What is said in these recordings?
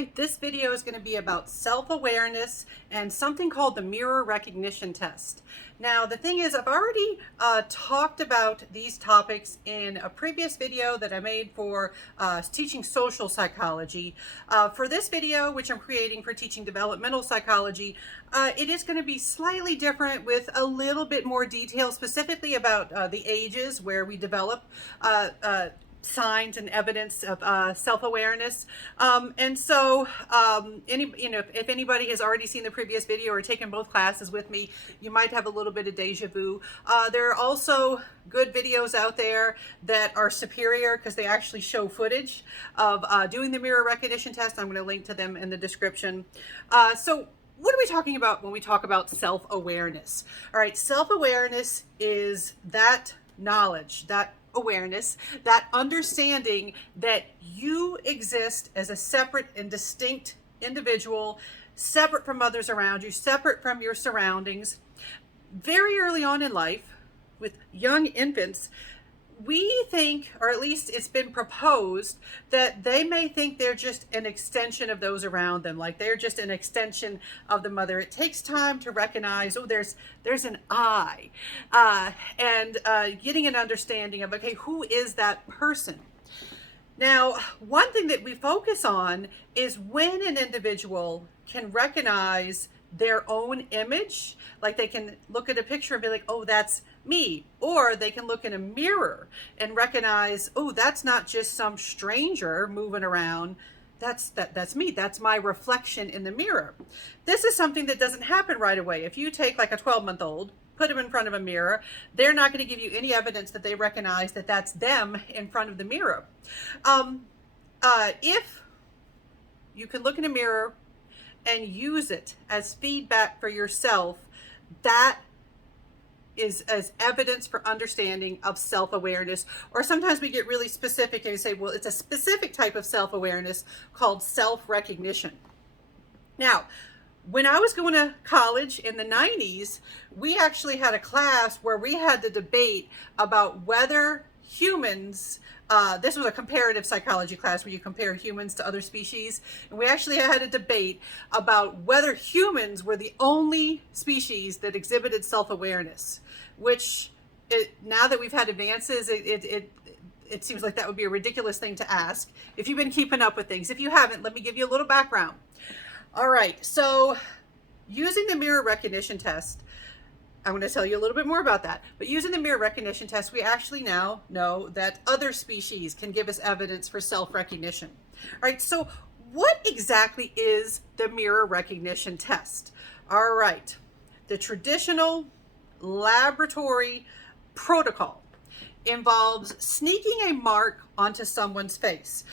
Right, this video is going to be about self-awareness and something called the mirror recognition test. Now, the thing is, I've already talked about these topics in a previous video that I made for teaching social psychology. For this video, which I'm creating for teaching developmental psychology, it is going to be slightly different with a little bit more detail, specifically about the ages where we develop signs and evidence of self-awareness. If anybody has already seen the previous video or taken both classes with me, you might have a little bit of deja vu. There are also good videos out there that are superior because they actually show footage of doing the mirror recognition test. I'm going to link to them in the description. So what are we talking about when we talk about self-awareness? All right, self-awareness is that knowledge, that awareness, that understanding that you exist as a separate and distinct individual, separate from others around you, separate from your surroundings. Very early on in life, with young infants, we think, or at least it's been proposed, that they may think they're just an extension of those around them, like they're just an extension of the mother. It takes time to recognize, oh, there's an I, and getting an understanding of, okay, who is that person? Now, one thing that we focus on is when an individual can recognize their own image, like they can look at a picture and be like, oh, that's me. Or they can look in a mirror and recognize, oh, that's not just some stranger moving around. That's me. That's my reflection in the mirror. This is something that doesn't happen right away. If you take like a 12-month-old, put them in front of a mirror, they're not going to give you any evidence that they recognize that that's them in front of the mirror. If you can look in a mirror and use it as feedback for yourself, that is as evidence for understanding of self-awareness. Or sometimes we get really specific and we say, well, it's a specific type of self-awareness called self-recognition. Now, when I was going to college in the 90s, we actually had a class where we had to debate about whether humans, this was a comparative psychology class where you compare humans to other species, and we actually had a debate about whether humans were the only species that exhibited self-awareness, which now that we've had advances, it seems like that would be a ridiculous thing to ask if you've been keeping up with things. If you haven't, let me give you a little background. All right, so using the mirror recognition test, I'm going to tell you a little bit more about that. But using the mirror recognition test, we actually now know that other species can give us evidence for self-recognition. All right, so what exactly is the mirror recognition test? All right, the traditional laboratory protocol involves sneaking a mark onto someone's face.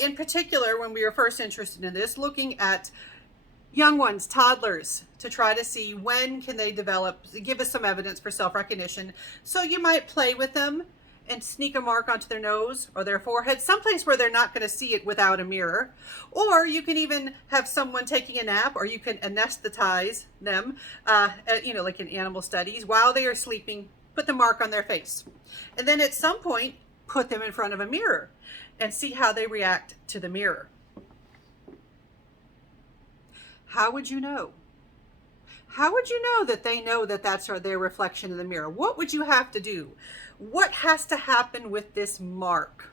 In particular, when we were first interested in this, looking at young ones, toddlers, to try to see when can they develop, give us some evidence for self-recognition. So you might play with them and sneak a mark onto their nose or their forehead, someplace where they're not going to see it without a mirror. Or you can even have someone taking a nap, or you can anesthetize them, like in animal studies, while they are sleeping, put the mark on their face. And then at some point, put them in front of a mirror and see how they react to the mirror. How would you know? How would you know that they know that that's their reflection in the mirror? What would you have to do? What has to happen with this mark?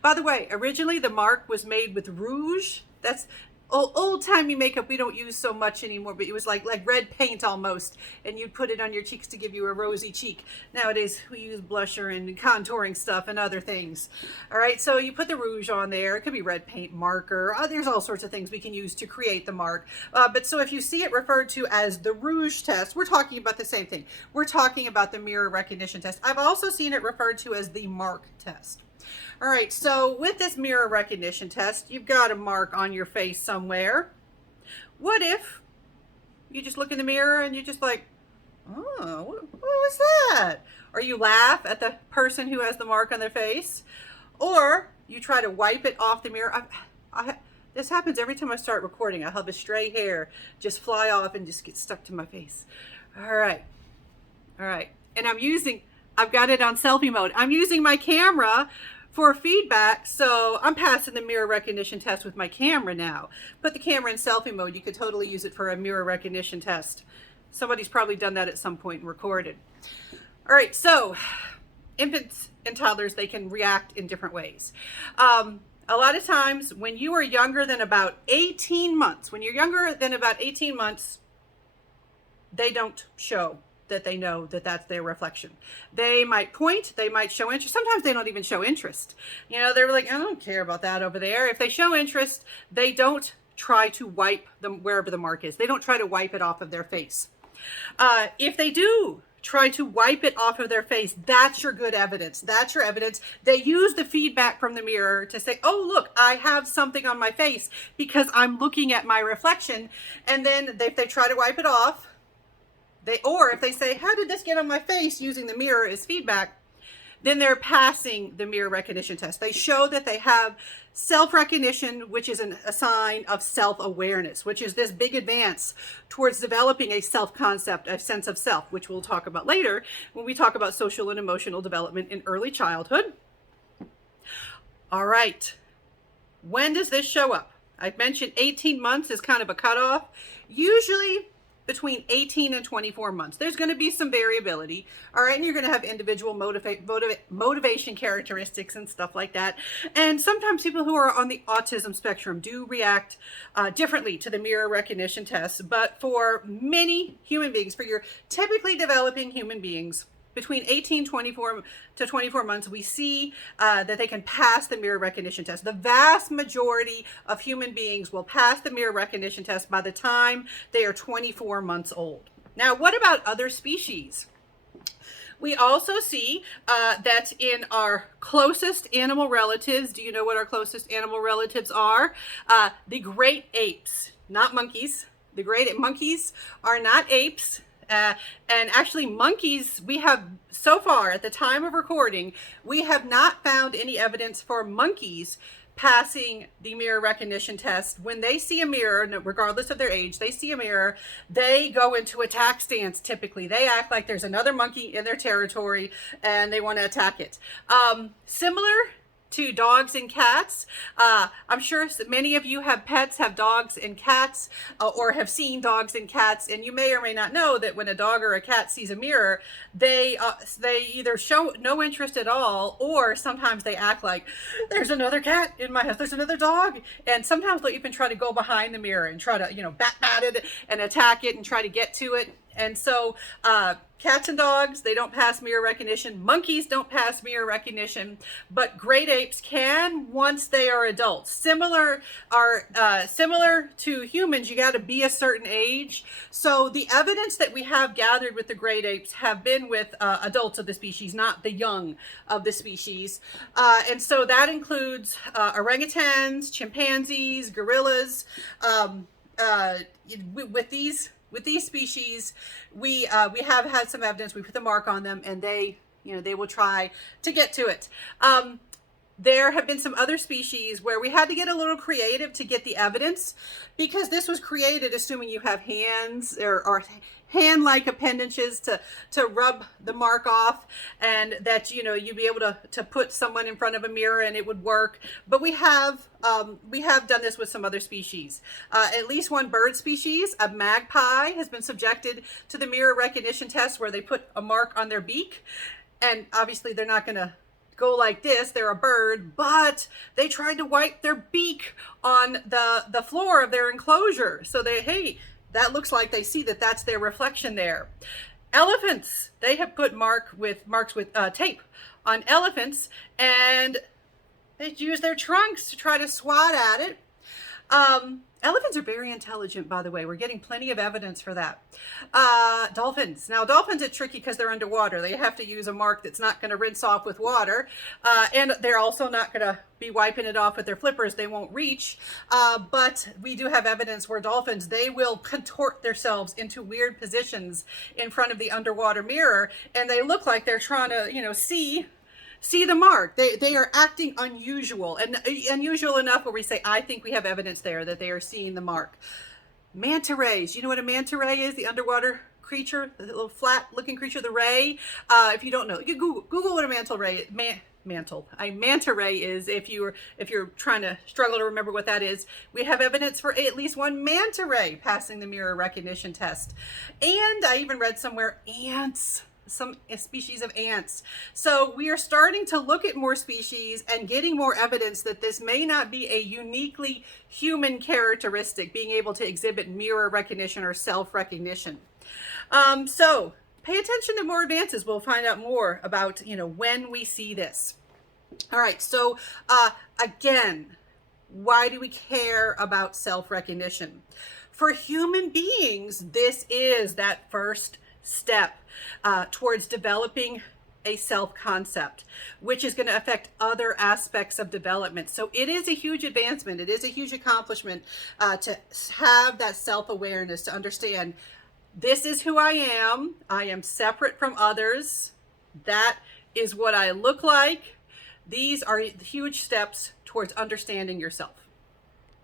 By the way, originally the mark was made with rouge. That's old-timey makeup we don't use so much anymore, but it was like red paint almost, and you'd put it on your cheeks to give you a rosy cheek. Nowadays we use blusher and contouring stuff and other things. All right, so you put the rouge on there. It could be red paint, marker. There's all sorts of things we can use to create the mark. But so if you see it referred to as the rouge test, we're talking about the same thing. We're talking about the mirror recognition test. I've also seen it referred to as the mark test. All right, so with this mirror recognition test, you've got a mark on your face somewhere. What if you just look in the mirror and you're just like, oh, what was that? Or you laugh at the person who has the mark on their face. Or you try to wipe it off the mirror. This happens every time I start recording. I have a stray hair just fly off and just get stuck to my face. All right. And I've got it on selfie mode. I'm using my camera for feedback. So I'm passing the mirror recognition test with my camera now. Put the camera in selfie mode. You could totally use it for a mirror recognition test. Somebody's probably done that at some point and recorded. All right, so infants and toddlers, they can react in different ways. A lot of times when you are younger than about 18 months, they don't show that they know that that's their reflection. They might point, they might show interest. Sometimes they don't even show interest. You know, they're like, I don't care about that over there. If they show interest, they don't try to wipe them wherever the mark is. They don't try to wipe it off of their face. If they do try to wipe it off of their face, that's your good evidence. That's your evidence. They use the feedback from the mirror to say, oh, look, I have something on my face because I'm looking at my reflection. And then if they try to wipe it off, or if they say, how did this get on my face, using the mirror as feedback, then they're passing the mirror recognition test. They show that they have self-recognition, which is a sign of self-awareness, which is this big advance towards developing a self-concept, a sense of self, which we'll talk about later when we talk about social and emotional development in early childhood. All right. When does this show up? I mentioned 18 months is kind of a cutoff. Usually between 18 and 24 months. There's going to be some variability, all right? And you're going to have individual motivation characteristics and stuff like that. And sometimes people who are on the autism spectrum do react differently to the mirror recognition test. But for many human beings, for your typically developing human beings, between 18 to 24 months, we see that they can pass the mirror recognition test. The vast majority of human beings will pass the mirror recognition test by the time they are 24 months old. Now, what about other species? We also see that in our closest animal relatives, do you know what our closest animal relatives are? The great apes, not monkeys. The great monkeys are not apes. And actually monkeys, we have so far at the time of recording, we have not found any evidence for monkeys passing the mirror recognition test. When they see a mirror, regardless of their age, they see a mirror, they go into attack stance. Typically, they act like there's another monkey in their territory and they want to attack it. Similar to dogs and cats. I'm sure many of you have pets, have dogs and cats, or have seen dogs and cats, and you may or may not know that when a dog or a cat sees a mirror, they either show no interest at all, or sometimes they act like there's another cat in my house, there's another dog, and sometimes they'll even try to go behind the mirror and try to, bat it and attack it and try to get to it. And so cats and dogs, they don't pass mirror recognition. Monkeys don't pass mirror recognition, but great apes can once they are adults. Similar to humans, you got to be a certain age. So the evidence that we have gathered with the great apes have been with adults of the species, not the young of the species. And so that includes orangutans, chimpanzees, gorillas. With these species, we have had some evidence. We put the mark on them, and they will try to get to it. There have been some other species where we had to get a little creative to get the evidence, because this was created assuming you have hands or hand-like appendages to rub the mark off, and that you'd be able to put someone in front of a mirror and it would work. But we have done this with some other species. At least one bird species, a magpie, has been subjected to the mirror recognition test where they put a mark on their beak, and obviously they're not going to go like this, they're a bird, but they tried to wipe their beak on the floor of their enclosure. So that looks like they see that that's their reflection there. Elephants, they have put marks with tape on elephants, and they use their trunks to try to swat at it. Elephants are very intelligent, by the way. We're getting plenty of evidence for that. Dolphins. Now, dolphins are tricky because they're underwater. They have to use a mark that's not going to rinse off with water. And they're also not going to be wiping it off with their flippers. They won't reach. But we do have evidence where dolphins, they will contort themselves into weird positions in front of the underwater mirror. And they look like they're trying to, see the mark. They are acting unusual, and unusual enough where we say, I think we have evidence there that they are seeing the mark. Manta rays. You know what a manta ray is? The underwater creature, the little flat looking creature, the ray. If you don't know, you Google what a manta ray mantle. A manta ray is, if you're trying to struggle to remember what that is, we have evidence for at least one manta ray passing the mirror recognition test. And I even read somewhere ants, some species of ants. So we are starting to look at more species and getting more evidence that this may not be a uniquely human characteristic, being able to exhibit mirror recognition or self-recognition. So pay attention to more advances. We'll find out more about, when we see this. All right. So, again, why do we care about self-recognition? For human beings, this is that first step towards developing a self-concept, which is going to affect other aspects of development. So it is a huge advancement. It is a huge accomplishment to have that self-awareness, to understand this is who I am. I am separate from others. That is what I look like. These are huge steps towards understanding yourself.